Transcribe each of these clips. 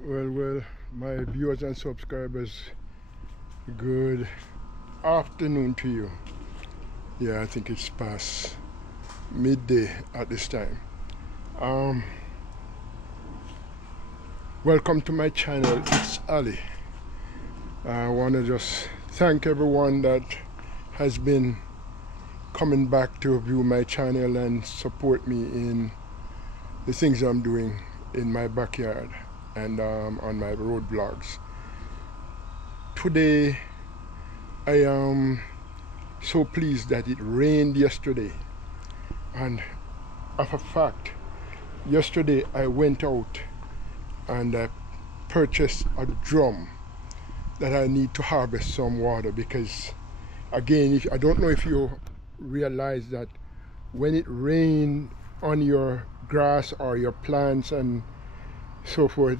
Well, my viewers and subscribers, good afternoon to you. Yeah, I think it's past midday at this time. Um, Welcome to my channel. It's Ali. I want to just thank everyone that has been coming back to view my channel and support me in the things I'm doing in my backyard and on my road vlogs. Today I am so pleased that it rained yesterday, and of a fact, yesterday I went out and I purchased a drum that I need to harvest some water, because again, I don't know if you realize that when it rains on your grass or your plants and so forth,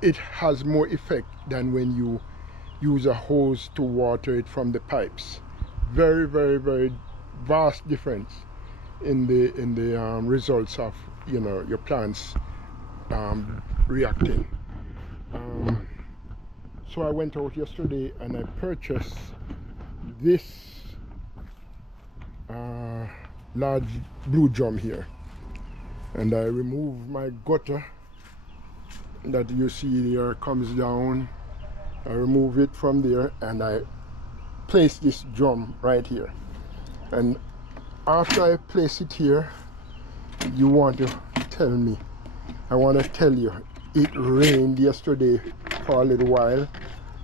it has more effect than when you use a hose to water it from the pipes. Very vast difference in the results of your plants reacting. So I went out yesterday and I purchased this large blue drum here, and I removed my gutter that you see there comes down. I remove it from there and I place this drum right here. And after I place it here, you want to tell me, I want to tell you, it rained yesterday for a little while.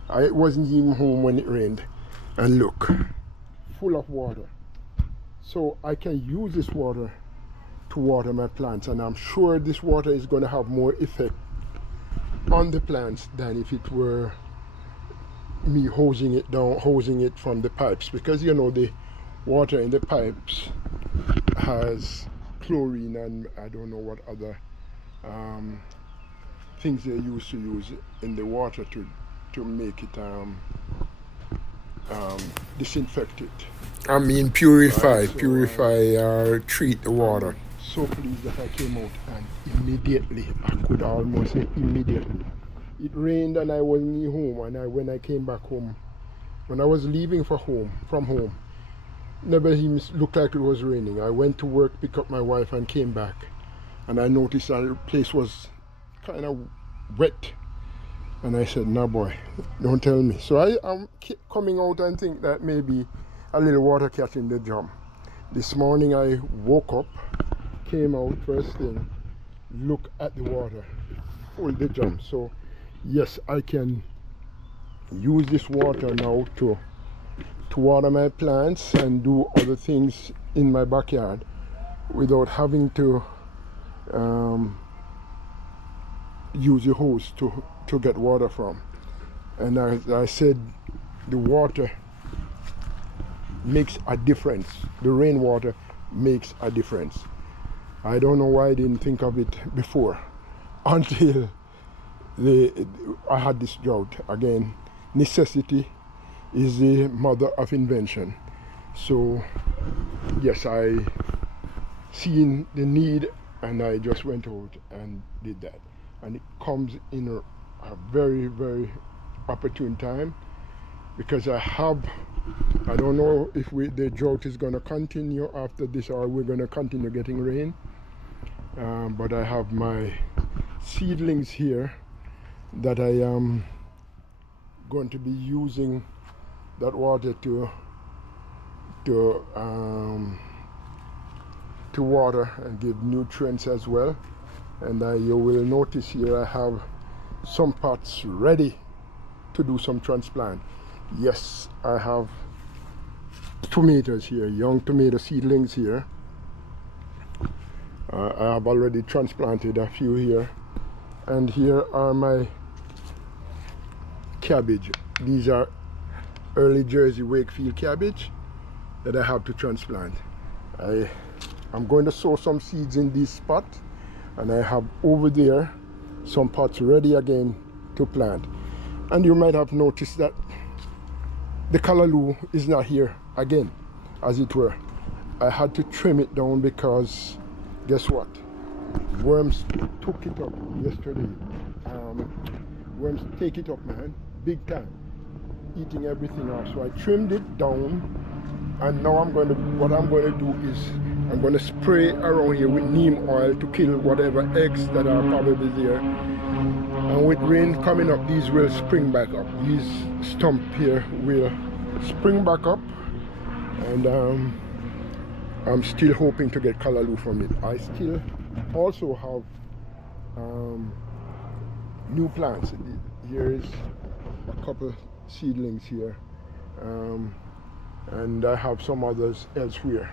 I wasn't even home when it rained, and look, full of water. So I can use this water to water my plants, and I'm sure this water is going to have more effect on the plants than if it were me hosing it from the pipes, because the water in the pipes has chlorine and I don't know what other things they used to use in the water to make it disinfected. I mean purify, right? Treat the water. So pleased that I came out, and immediately, I could almost say immediately, it rained and I wasn't home. And when I came back home, when I was leaving from home, never even looked like it was raining. I went to work, pick up my wife, and came back, and I noticed that the place was kind of wet. And I said, "No, boy, don't tell me." So I'm coming out and think that maybe a little water catching the drum. This morning I woke up, came out first thing, look at the water, full the drum. So yes, I can use this water now to water my plants and do other things in my backyard without having to use a hose to get water from. And as I said, the water makes a difference. The rainwater makes a difference. I don't know why I didn't think of it before until I had this drought. Again, necessity is the mother of invention. So yes, I seen the need and I just went out and did that. And it comes in a very opportune time, because I don't know if the drought is going to continue after this or we're going to continue getting rain. But I have my seedlings here that I am going to be using that water to water and give nutrients as well. And you will notice here I have some pots ready to do some transplant. Yes, I have tomatoes here, young tomato seedlings here. I have already transplanted a few here, and here are my cabbage. These are early Jersey Wakefield cabbage that I have to transplant. I'm going to sow some seeds in this spot, and I have over there some pots ready again to plant. And you might have noticed that the callaloo is not here again, as it were. I had to trim it down because guess what? Worms took it up yesterday. worms take it up, man, big time, eating everything off. So I trimmed it down, and now what I'm going to do is I'm going to spray around here with neem oil to kill whatever eggs that are probably there. And with rain coming up, these will spring back up. These stump here will spring back up, and I'm still hoping to get callaloo from it. I still also have new plants. Here is a couple seedlings here, and I have some others elsewhere.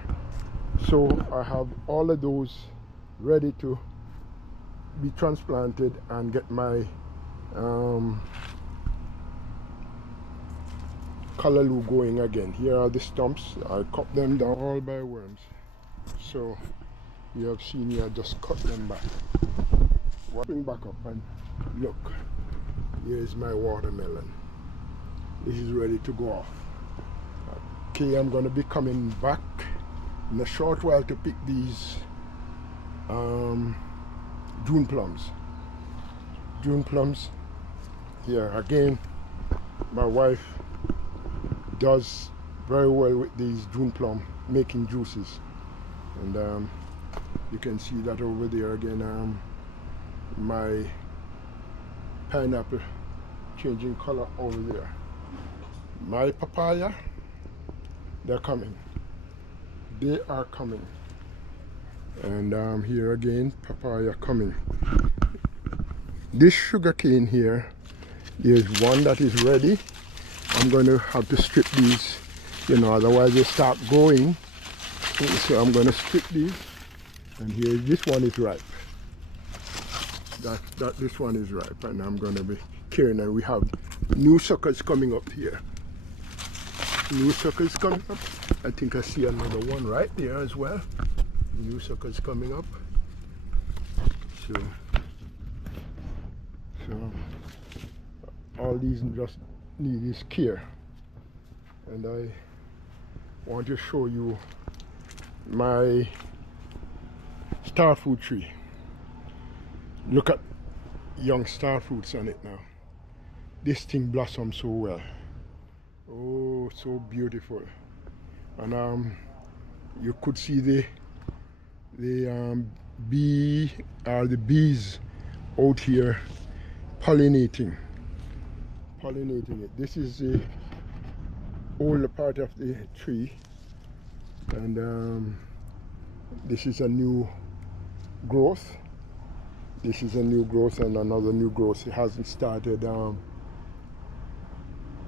So I have all of those ready to be transplanted and get my callaloo going again. Here are the stumps. I cut them down all by worms. So you have seen me, I just cut them back. Bring back up, and look, here's my watermelon. This is ready to go off. Okay, I'm gonna be coming back in a short while to pick these June plums. June plums. Here again, my wife does very well with these June plum, making juices, and you can see that over there again. My pineapple changing color over there. My papaya, they're coming. They are coming. And here again, papaya coming. This sugar cane here, there's one that is ready. I'm going to have to strip these, otherwise they start growing. So I'm going to strip these. And here, this one is ripe. This one is ripe, and I'm going to be carrying. And we have new suckers coming up here. New suckers coming up. I think I see another one right there as well. New suckers coming up. So all these just need is care. And I want to show you my star fruit tree. Look at young star fruits on it now. This thing blossoms so well. Oh, so beautiful. And you could see the bees out here pollinating it. This is the older part of the tree, and this is a new growth. This is a new growth and another new growth. It hasn't started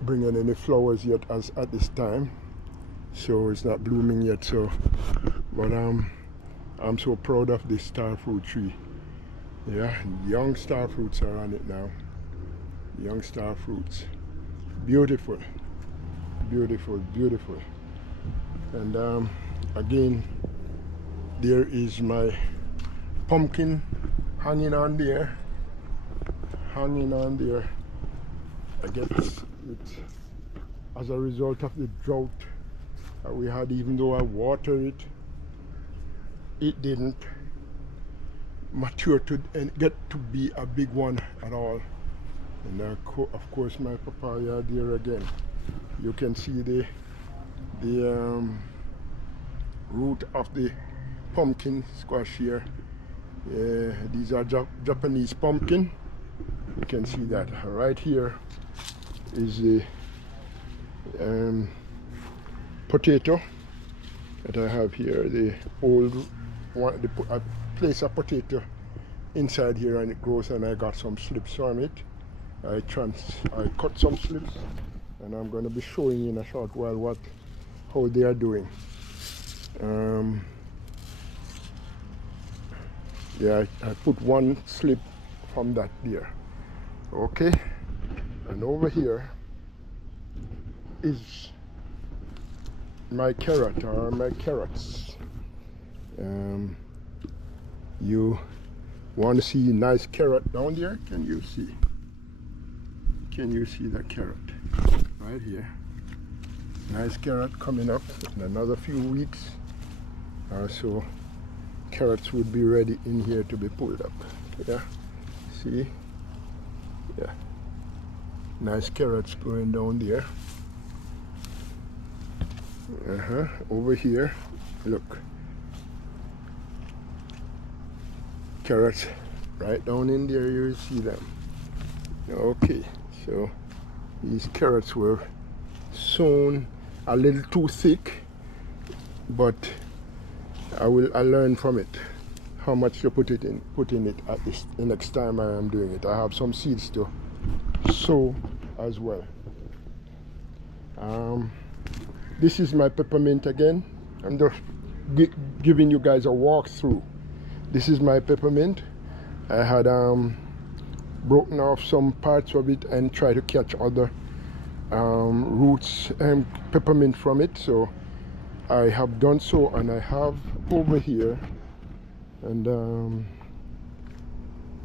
bringing any flowers yet at this time, so it's not blooming yet. So, but I'm so proud of this star fruit tree. Yeah, young star fruits are on it now. Young star fruits, beautiful, beautiful, beautiful. And again, there is my pumpkin hanging on there. I guess it as a result of the drought that we had. Even though I watered it didn't mature to and get to be a big one at all. And of course my papaya there again. You can see the root of the pumpkin squash here. These are Japanese pumpkin. You can see that right here is the potato that I have here. The old one, I place a potato inside here and it grows, and I got some slips from it. I cut some slips, and I'm going to be showing you in a short while how they are doing. Yeah, I put one slip from that there. Okay, and over here is my carrot, or my carrots. You want to see nice carrot down there? Can you see? Can you see the carrot right here? Nice carrot coming up in another few weeks or so. Carrots would be ready in here to be pulled up. Yeah, see? Yeah, Nice carrots going down there. Over here, look. Carrots right down in there, you see them. Okay, so these carrots were sown a little too thick, but I learn from it how much to put in it at the next time I am doing it. I have some seeds to sow as well. This is my peppermint again. I'm just giving you guys a walkthrough. This is my peppermint. I had broken off some parts of it and tried to catch other roots and peppermint from it. So I have done so, and I have over here and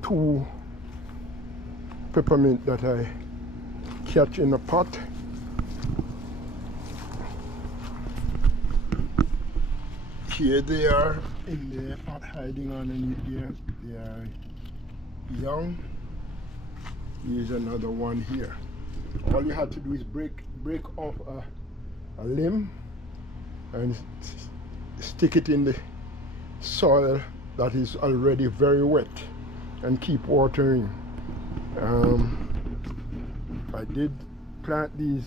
2 peppermint that I catch in a pot. Here they are in the pot, hiding underneath there. They are young. Here's another one here. All you have to do is break off a limb and stick it in the soil that is already very wet and keep watering. I did plant these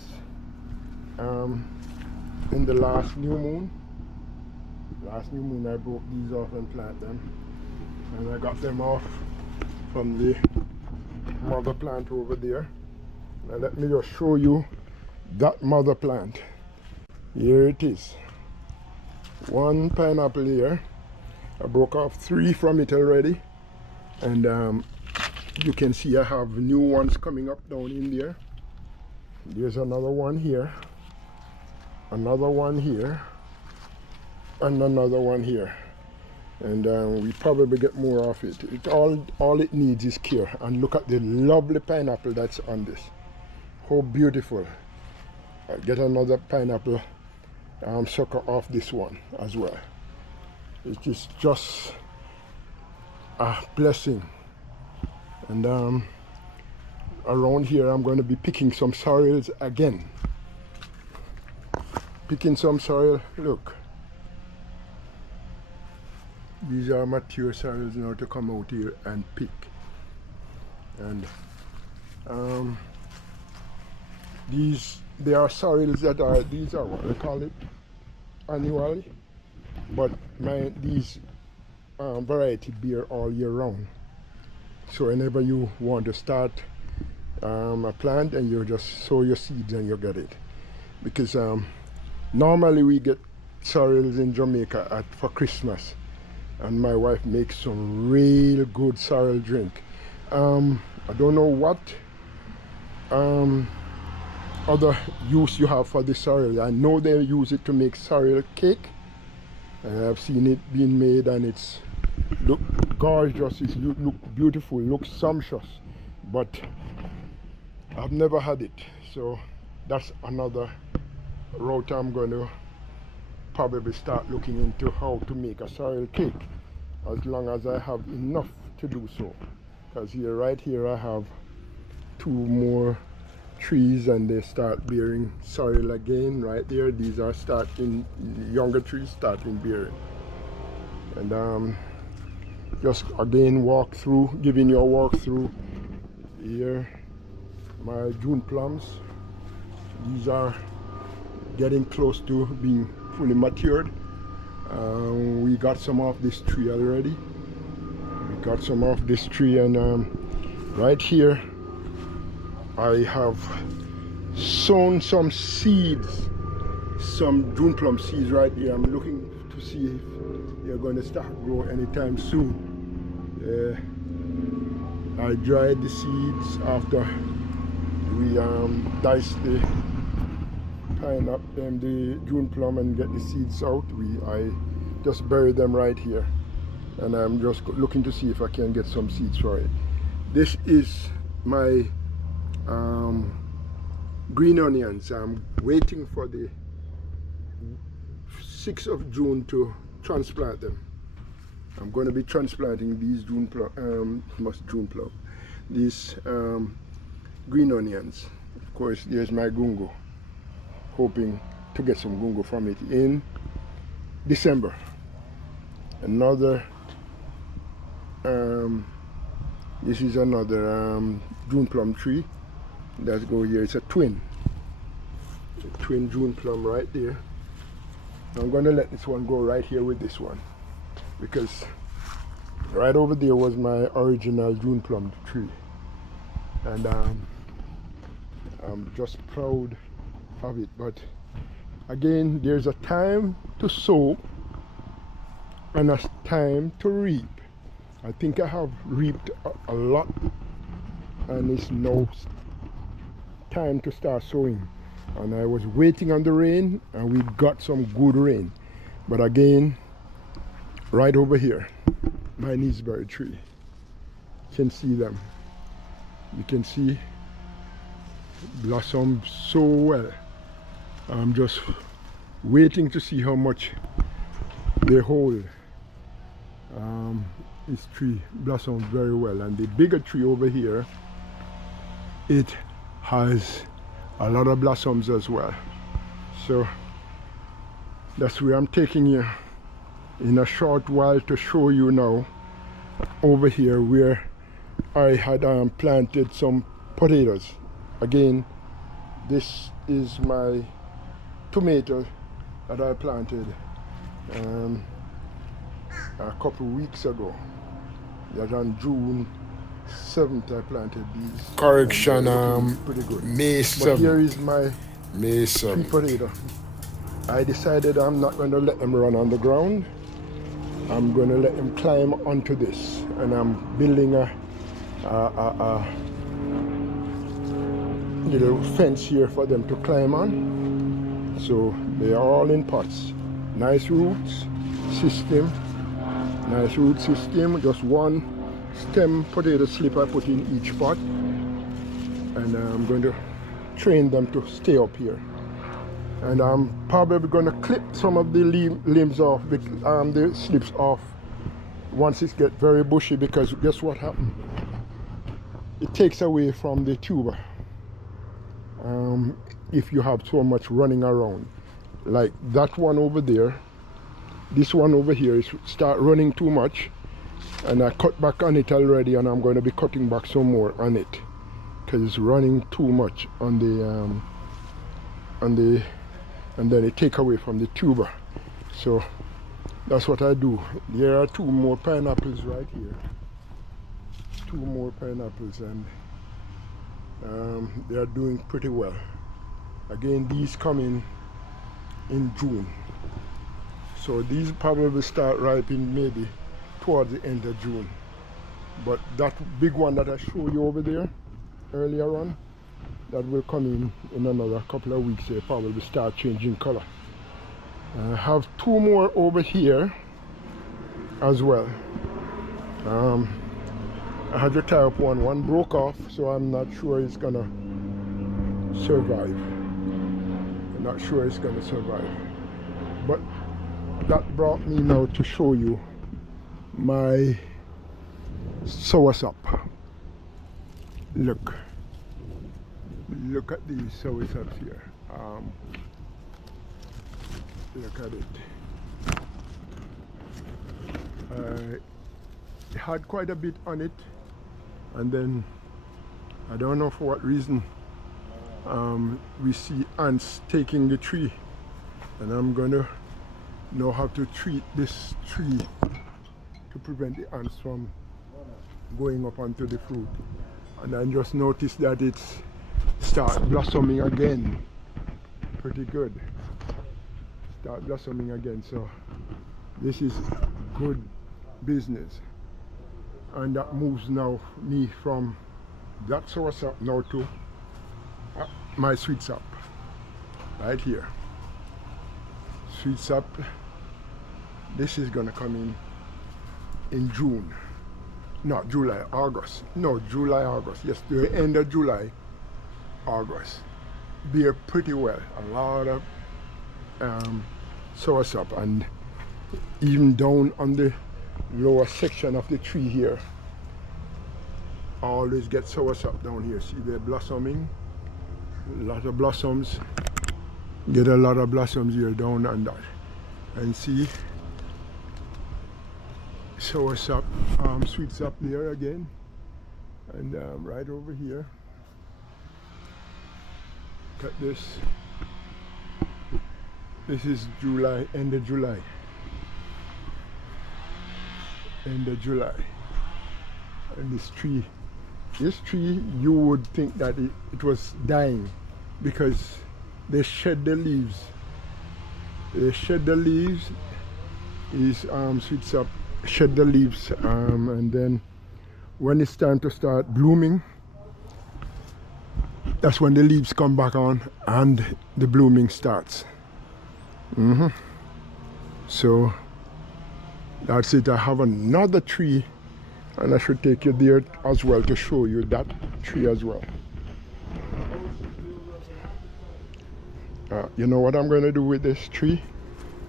in the last new moon. Last new moon I broke these off and planted them, and I got them off from the mother plant over there. Now let me just show you that mother plant. Here it is. 1 pineapple here. I broke off 3 from it already, and you can see I have new ones coming up down in there. There's another one here, another one here, and another one here, and we probably get more of it. All it needs is care. And look at the lovely pineapple that's on this. How beautiful. I'll get another pineapple sucker off this one as well. It is just a blessing. And around here I'm going to be picking some sorrels again. Picking some sorrel. Look, these are mature sorrels now to come out here and pick. And they are sorrels that are, these are what they call it, annually, but these variety bear all year round. So whenever you want to start a plant, and you just sow your seeds and you get it. Because normally we get sorrels in Jamaica for Christmas, and my wife makes some real good sorrel drink. I don't know what other use you have for the sorrel. I know they use it to make sorrel cake. I've seen it being made, and it's look gorgeous, it look beautiful, looks sumptuous, but I've never had it. So that's another route I'm going to probably start looking into, how to make a sorrel cake, as long as I have enough to do so. Because right here I have 2 more trees, and they start bearing sorrel again right there. These are starting, younger trees starting bearing. And just again walk through, giving you a walk through here. My June plums, these are getting close to being fully matured. We got some off this tree already. And right here I have sown some seeds, some June plum seeds right here. I'm looking to see if they're going to start growing anytime soon. I dried the seeds after we diced the pineapple and the June plum and get the seeds out. I just buried them right here, and I'm just looking to see if I can get some seeds for it. This is my green onions. I'm waiting for the 6th of June to transplant them. I'm going to be transplanting these these green onions. Of course, there's my gungo, hoping to get some gungo from it in December. Another, this is another June plum tree. Let's go here. It's a twin June plum right there. I'm going to let this one go right here with this one, because right over there was my original June plum tree, and I'm just proud of it. But again, there's a time to sow and a time to reap. I think I have reaped a lot, and it's now time to start sowing. And I was waiting on the rain, and we got some good rain. But again, right over here, my gooseberry tree, you can see them. You can see blossom so well. I'm just waiting to see how much they hold. This tree blossoms very well, and the bigger tree over here, it has a lot of blossoms as well. So that's where I'm taking you in a short while to show you now over here where I had planted some potatoes. Again, this is my tomato that I planted a couple weeks ago. That on June 7th I planted these. Correction, pretty good. May 7th. But here is my May sweet 7th. potato. I decided I'm not going to let them run on the ground. I'm going to let them climb onto this, and I'm building a little fence here for them to climb on. So they are all in pots. Nice roots system. Nice root system. Just one stem potato slip I put in each pot, and I'm going to train them to stay up here. And I'm probably going to clip some of the limbs off, the slips off once it gets very bushy, because guess what happens? It takes away from the tuber if you have so much running around. Like that one over there, this one over here is start running too much, and I cut back on it already, and I'm going to be cutting back some more on it because it's running too much on the and then it take away from the tuber. So that's what I do. There are two more pineapples right here. Two more pineapples, and they are doing pretty well. Again, these come in June. So these probably start ripening maybe towards the end of June. But that big one that I showed you over there earlier on, that will come in another couple of weeks. They probably start changing color. I have two more over here as well. I had to tie up one broke off, so I'm not sure it's gonna survive. I'm not sure it's gonna survive. But that brought me now to show you my soursop. Look at these soursops here. Look at it. It had quite a bit on it, and then I don't know for what reason we see ants taking the tree, and I'm going to know how to treat this tree to prevent the ants from going up onto the fruit. And I just noticed that it's start blossoming again. Pretty good. Start blossoming again. So this is good business. And that moves now me from that soursop now to my sweet sop right here. Sweet sop. This is gonna come in June. Not July, August. No, July, August. Yes, the end of July, August. Bear pretty well. A lot of soursop, and even down on the lower section of the tree here, always get soursop down here. See, they're blossoming. A lot of blossoms. Get a lot of blossoms here down on that. And see, soursop, sweet sop there again. And right over here. Look at this. This is July, end of July. End of July. And this tree, you would think that it was dying because they shed the leaves. They shed the leaves. These sweet sap shed the leaves, and then when it's time to start blooming, that's when the leaves come back on and the blooming starts. So that's it. I have another tree, and I should take you there as well to show you that tree as well. You know what I'm going to do with this tree?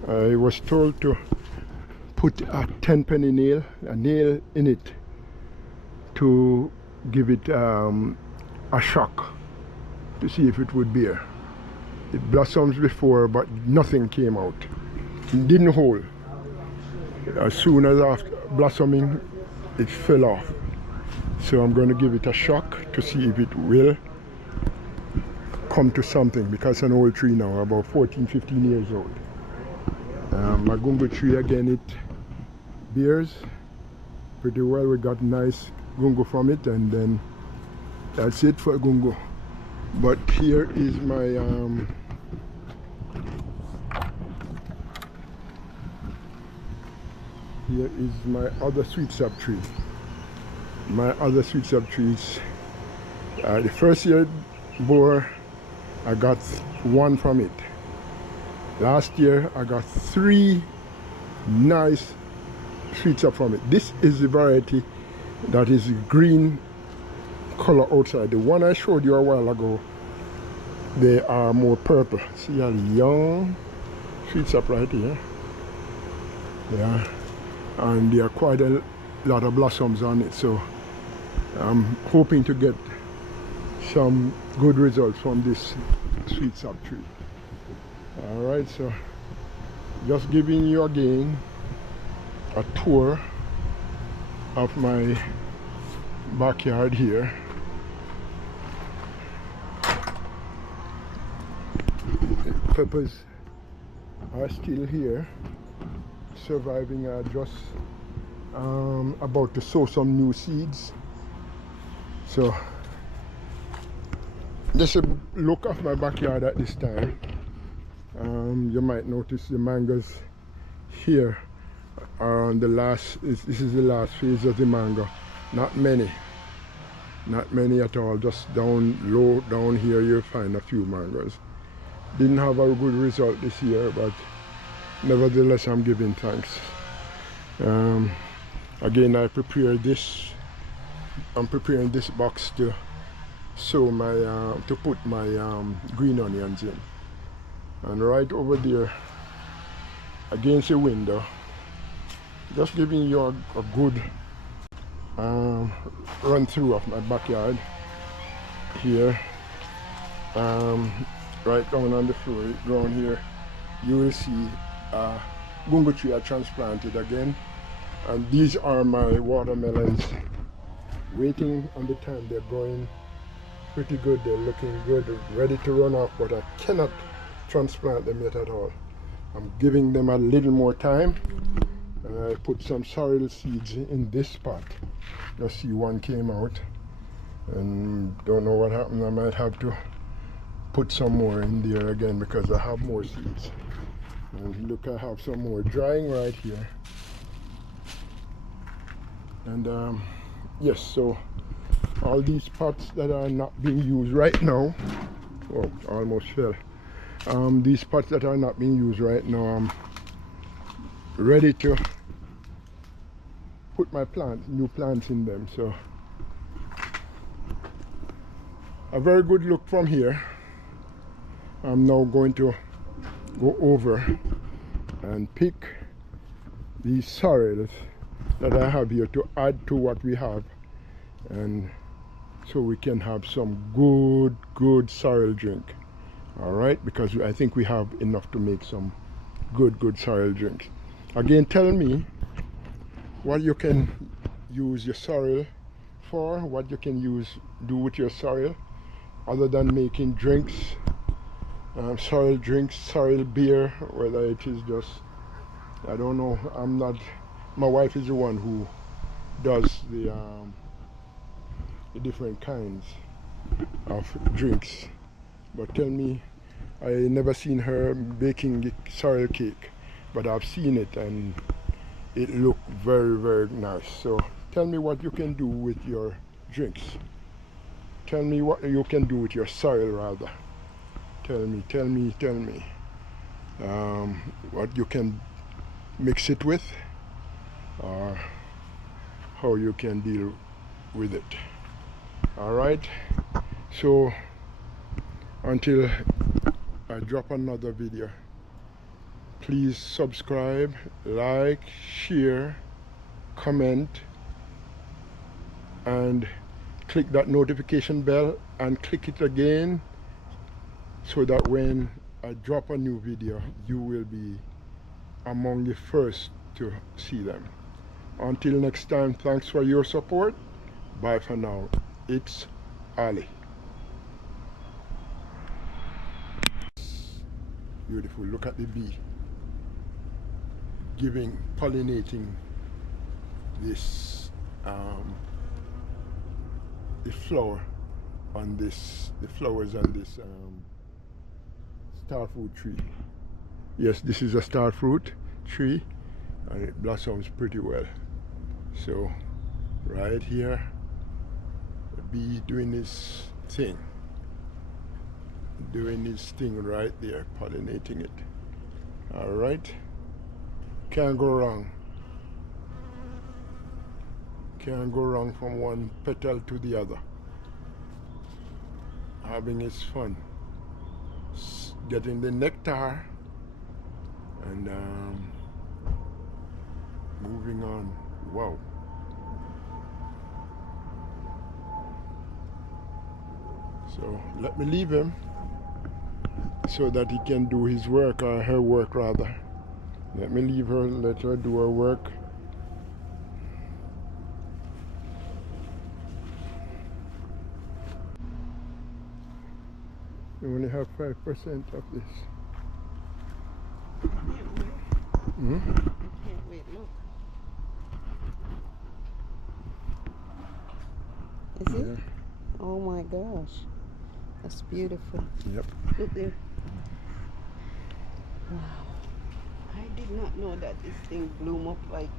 I was told to put a 10-penny nail, a nail in it, to give it a shock to see if it would bear. It blossoms before, but nothing came out. It didn't hold. As soon as after blossoming, it fell off. So I'm going to give it a shock to see if it will come to something, because it's an old tree now, about 14-15 years old. My gungo tree again, it bears pretty well. We got nice gungo from it, and then that's it for gungo. But here is my other sweet sap tree. My other sweet sap trees. The first year bore, I got one from it. Last year I got 3 nice sweet sap from it. This is the variety that is green color outside. The one I showed you a while ago, they are more purple. See a young sweet sap right here. Yeah, and there are quite a lot of blossoms on it. So I'm hoping to get some good results from this sweet sap tree. All right, so just giving you again a tour of my backyard here. The peppers are still here, surviving. Are just about to sow some new seeds. So just a look of my backyard at this time. You might notice the mangoes here are on the last, this is the last phase of the mango. Not many at all. Just down low down here you'll find a few mangoes. Didn't have a good result this year, but nevertheless I'm giving thanks. Again, I'm preparing this box to sow my to put my green onions in. And right over there against the window, just giving you a good run through of my backyard here. Right down on the floor ground here, you will see gungo tree I transplanted again, and these are my watermelons, waiting on the time. They're growing pretty good, they're looking good, ready to run off, but I cannot transplant them yet at all. I'm giving them a little more time. I put some sorrel seeds in this pot. Just see one came out, and don't know what happened. I might have to put some more in there again because I have more seeds. And look, I have some more drying right here. And yes, so all these pots that are not being used right now, oh, almost fell. These pots that are not being used right now, I'm ready to put my new plants in them. So a very good look from here. I'm now going to go over and pick these sorrels that I have here to add to what we have, and so we can have some good sorrel drink. All right, because I think we have enough to make some good sorrel drinks. Again, tell me what you can use your sorrel for, what you can do with your sorrel other than making drinks, sorrel drinks, sorrel beer, whether it is just, I don't know, my wife is the one who does the different kinds of drinks. But tell me, I never seen her baking the sorrel cake, but I've seen it and it looked very nice. So tell me what you can do with your drinks. Tell me what you can do with your sorrel rather. Tell me what you can mix it with, or how you can deal with it. All right, so until I drop another video, please subscribe, like, share, comment, and click that notification bell and click it again, so that when I drop a new video, you will be among the first to see them. Until next time, thanks for your support. Bye for now. It's Ali. Beautiful. Look at the bee pollinating this the flower on this, the flowers on this starfruit tree. Yes, this is a starfruit tree and it blossoms pretty well. So right here, the bee doing his thing right there, pollinating it. All right, can't go wrong from one petal to the other. Having his fun, getting the nectar and moving on. Wow. So let me leave him so that he can do his work, or her work rather. Let me leave her, let her do her work. You only have 5% of this. I can't wait, look. Is it? Yeah. Oh my gosh. That's beautiful. Yep. Look there. Wow. I did not know that this thing bloom up like,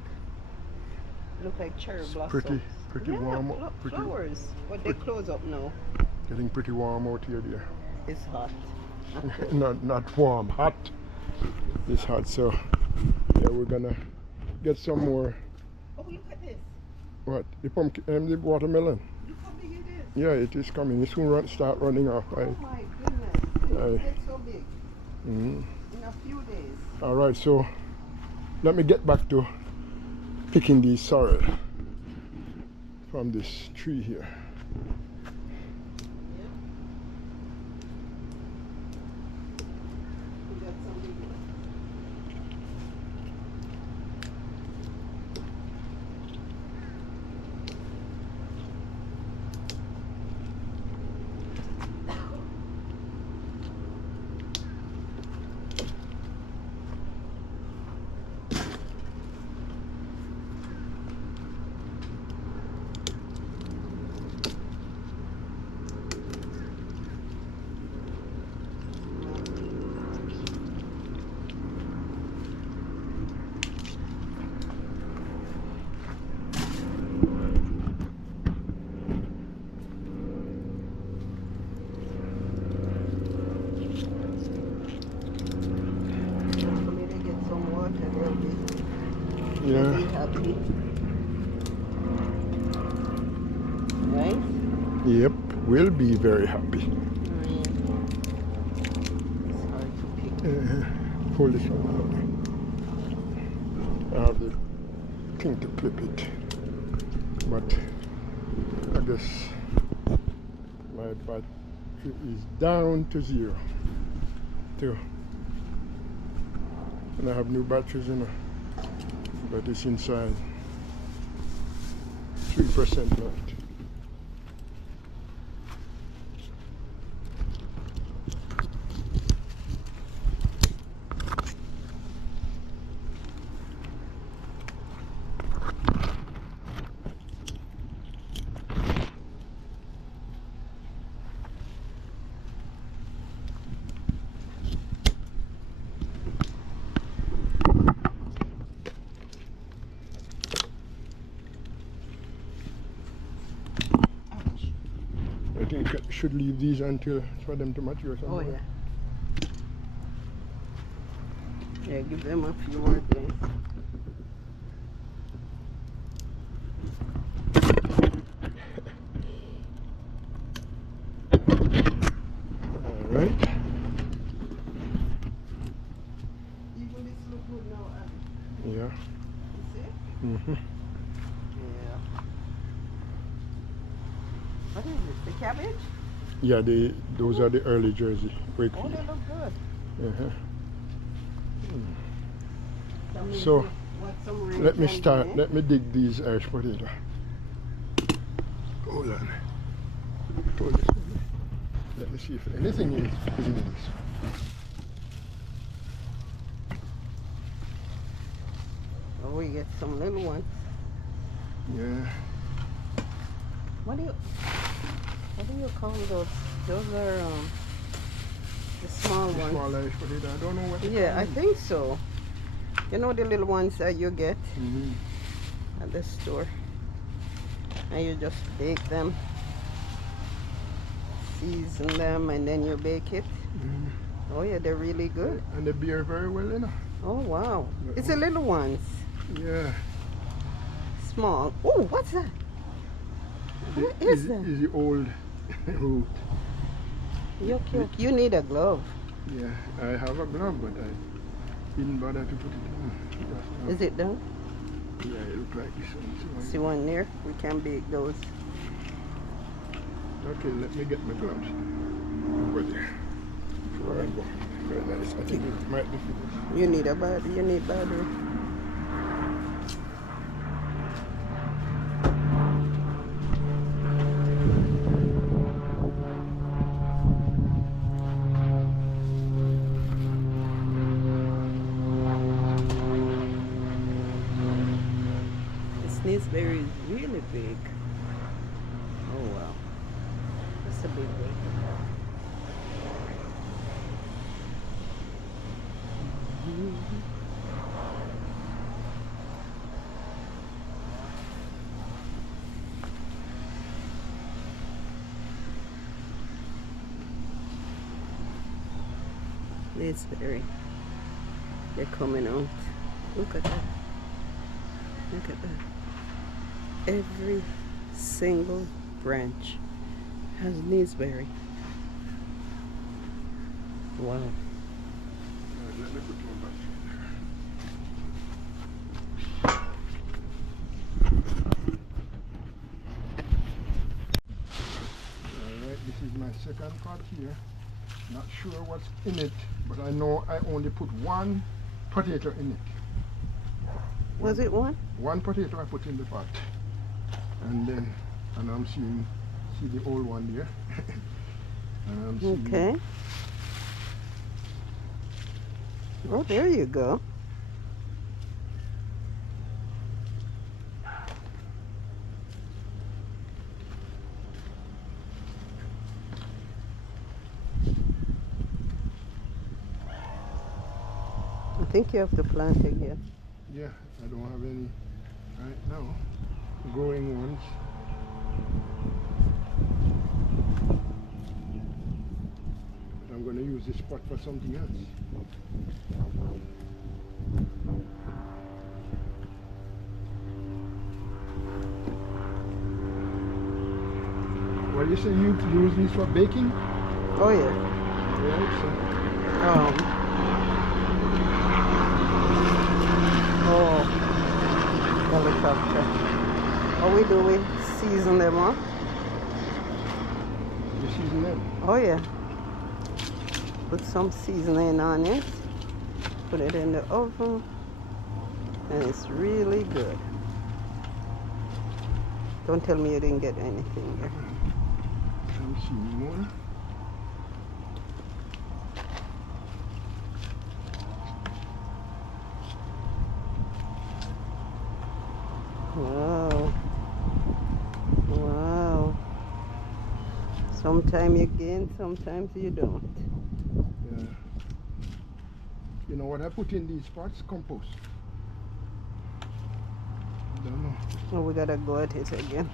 look like cherry blossoms. Pretty Yeah, warm. Flowers. But they close up now. Getting pretty warm out here, dear. It's hot. not warm, hot. It's hot, so yeah, we're gonna get some more. Oh, look at this. What? The pumpkin and the watermelon. Look how big it is. Yeah, it is coming. It soon start running off. Oh my goodness. It's so big. In a few days. All right, so let me get back to picking these sorrel from this tree here. Yeah. Be happy. Right? Yep, we'll be very happy. It's hard to pick. Pull this one out. I have the thing to clip it, but I guess My battery is down to 0. Too. And I have new batteries in it, but it's inside. 3% left. I think I should leave these until for them to mature Oh somewhere. yeah. Yeah, give them a few more days. Alright. Even this look good now, Abby. Yeah. You see? Mm-hmm. Yeah. What is this? The cabbage? Yeah, those are the early Jersey Oh, Wakefield. they look good. Uh-huh. That means So, you want some range Let me and start. then- Let me dig these Irish potato. Hold on. Hold this one. Let me see if anything is in this. Oh, we get some little ones. Yeah. What do you call those? Those are the small The ones. small Irish potato. I don't know what. Yeah, I think so. You know the little ones that you get Mm-hmm. at the store, and you just bake them, season them, and then you bake it. Mm-hmm. Oh yeah, they're really good. And they bear very well, you know. Oh wow, it's the little ones, Yeah. small. Oh, what's that? What is that? Is the old root. Yuck, yuck. You need a glove. Yeah, I have a glove, but I didn't bother to put it on. Is it done? Yeah, it looks like this one. See one there? We can bake those. Okay, let me get my gloves over there before I go. Very nice. I think it might be finished. You need a battery. You need battery. This berry is really big. Oh wow, that's a big one. This berry, they're coming out. Look at that. Look at that. Every single branch has gooseberry. Wow. Let me put one back. Alright, this is my second pot here. Not sure what's in it, but I know I only put one potato in it. Was it one? One potato I put in the pot. And I'm see the old one there. And I'm seeing Okay. Oh, there you go. I think you have to plant again. Yeah, I don't have any right now. Growing ones. But I'm going to use this pot for something else. Well, you say you use this for baking? Oh yeah. Yeah, Oh, helicopter. What we do, we season them up. you season it. Oh yeah. Put some seasoning on it. Put it in the oven. And it's really good. Don't tell me you didn't get anything there. Let me see more. Wow. Wow. Sometimes you gain, sometimes you don't. Yeah. You know what I put in these pots? Compost. Don't know. Oh, we gotta go at it again.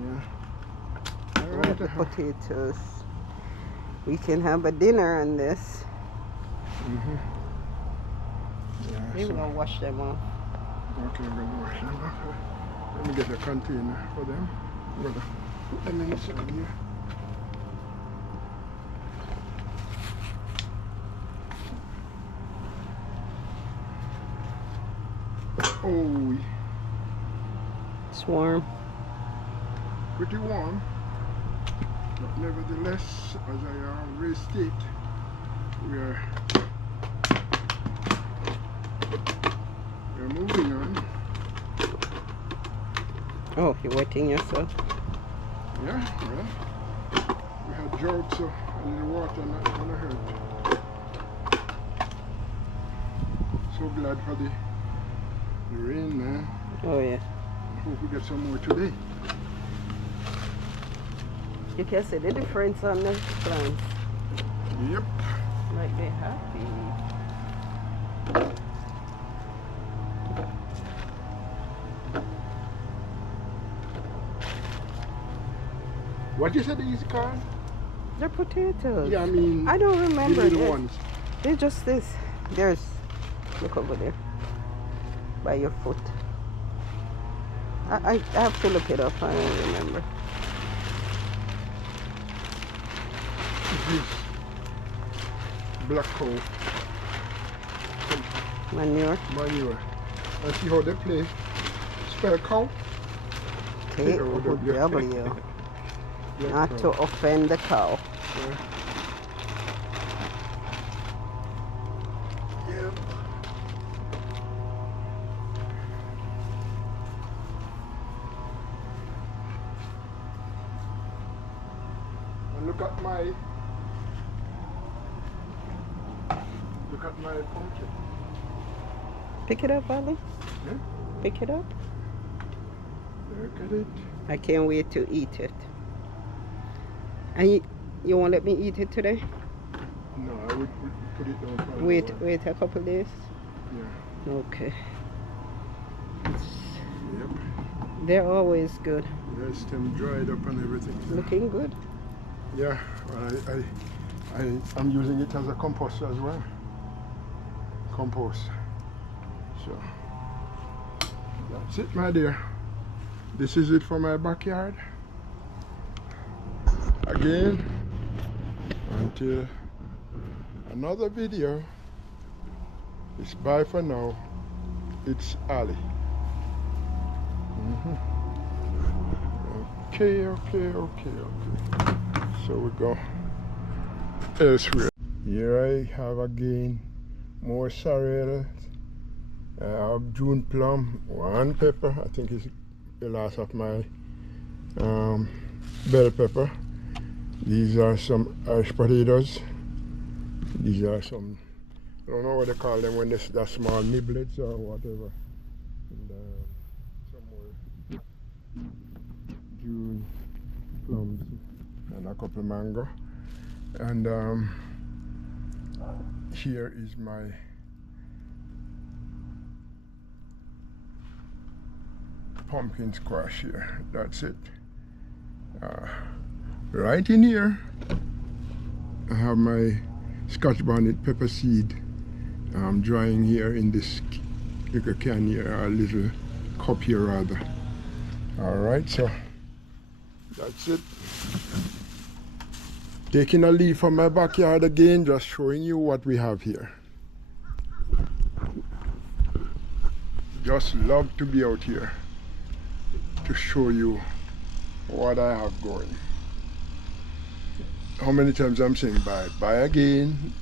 Yeah. All right, the potatoes. We can have a dinner on this. Mm-hmm. Yeah, We're gonna wash them off. Okay, I'm gonna wash them off. Let me get a container for them. I'm gonna put them inside here. Oh, It's warm. pretty warm. But nevertheless, as I always state, we're moving on. Oh, you're wetting yourself. Yeah, well, we had drought, so a little water not gonna hurt. So glad for the rain, man. Oh yeah. Hope we get some more today. You can see the difference on the plants. Yep. Like they're happy. What you said these called? They're potatoes. Yeah, I mean, I don't remember. the little ones. They're just this. There's, look over there, by your foot. I have to look it up. I don't remember. This black cow Manure. manure. And see how they play. Spell cow. K-O-W. Not to offend the cow. Yeah. Yep. And look at my pumpkin. Pick it up, Ali. Yeah? Pick it up. Look at it. I can't wait to eat it. And you won't let me eat it today? No, I would put it down for a Wait while. a couple days? Yeah. Okay. Yep. They're always good. Yes, them dried up and everything. Looking good. Yeah, well, I'm using it as a compost as well. Compost. So that's it, my dear. This is it for my backyard. Again, until another video. It's bye for now. It's Ali. Okay. So we go elsewhere. Here I have again more sorrel. I have June plum, one pepper. I think it's the last of my bell pepper. These are some Irish potatoes. These are some, I don't know what they call them when they're small niblets or whatever. And some more June plums and a couple mango. And here is my pumpkin squash here. That's it. Right in here I have my Scotch bonnet pepper seed drying here in this little can here, a little cup here rather. Alright, so that's it. Taking a leaf from my backyard again, just showing you what we have here. Just love to be out here to show you what I have going. How many times I'm saying bye? Bye again.